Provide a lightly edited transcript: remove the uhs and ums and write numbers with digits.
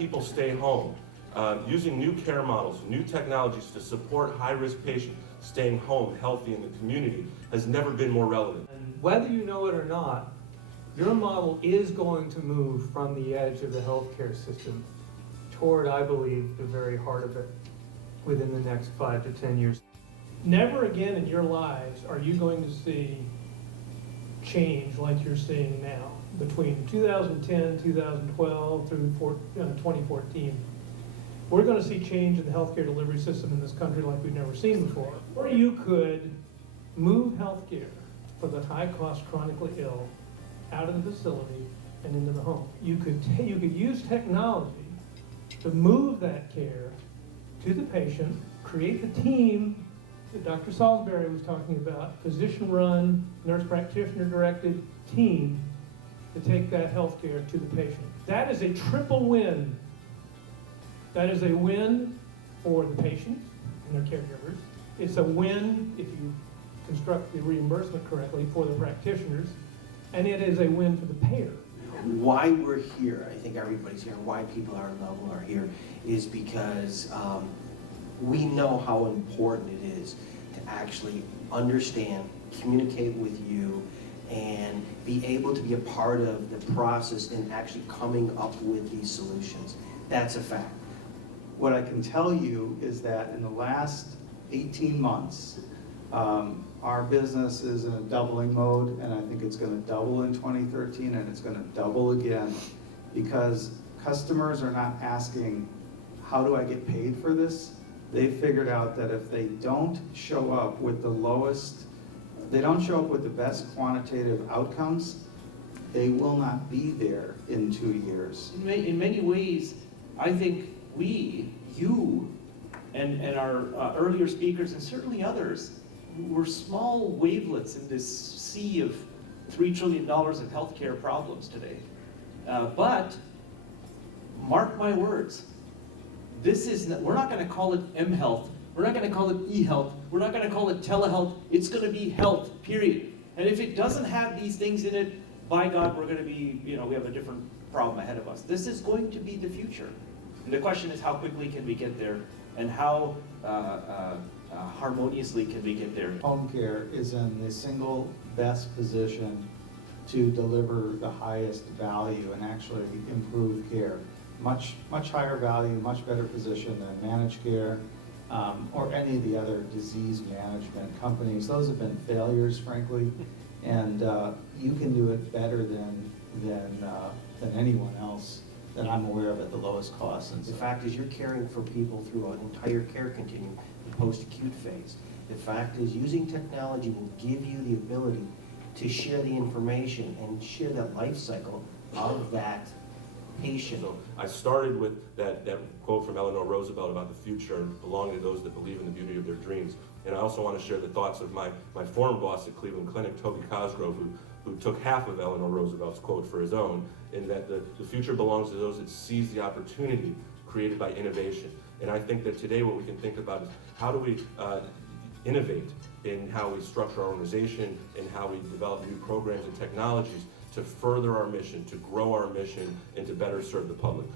people stay home, using new care models, new technologies to support high-risk patients staying home healthy in the community has never been more relevant. And whether you know it or not, your model is going to move from the edge of the healthcare system toward, I believe, the very heart of it within the next 5 to 10 years. Never again in your lives are you going to see change like you're seeing now. Between 2010, 2012 through 2014, we're going to see change in the healthcare delivery system in this country like we've never seen before. Or you could move healthcare for the high-cost chronically ill out of the facility and into the home. You could use technology to move that care to the patient, create the team that Dr. Salisbury was talking about, physician-run, nurse practitioner-directed team to take that health care to the patient. That is a triple win. That is a win for the patients and their caregivers. It's a win, if you construct the reimbursement correctly, for the practitioners, and it is a win for the payer. Why we're here, I think everybody's here, why people are in Level are here, is because we know how important it is to actually understand, communicate with you, and be able to be a part of the process in actually coming up with these solutions. That's a fact. What I can tell you is that in the last 18 months, our business is in a doubling mode, and I think it's going to double in 2013, and it's going to double again, because customers are not asking, how do I get paid for this? They figured out that if they don't show up with the lowest, they don't show up with the best quantitative outcomes, they will not be there in 2 years. In many ways, I think we, you, and our earlier speakers, and certainly others, we're small wavelets in this sea of $3 trillion of healthcare problems today. But mark my words, we're not going to call it M-Health, we're not going to call it e-health, we're not going to call it telehealth, it's going to be health, period. And if it doesn't have these things in it, by God, we're going to be, we have a different problem ahead of us. This is going to be the future. And the question is, how quickly can we get there, and how harmoniously can we get there? Home care is in the single best position to deliver the highest value and actually improve care. Much higher value, much better position than managed care or any of the other disease management companies. Those have been failures, frankly, and you can do it better than anyone else that I'm aware of at the lowest cost. And The fact is, you're caring for people through an entire care continuum, the post-acute phase. The fact is, using technology will give you the ability to share the information and share that life cycle of that patient. So I started with that quote from Eleanor Roosevelt about the future and belonging to those that believe in the beauty of their dreams. And I also want to share the thoughts of my former boss at Cleveland Clinic, Toby Cosgrove, who took half of Eleanor Roosevelt's quote for his own, in that the future belongs to those that seize the opportunity created by innovation. And I think that today what we can think about is, how do we innovate in how we structure our organization and how we develop new programs and technologies to further our mission, to grow our mission, and to better serve the public.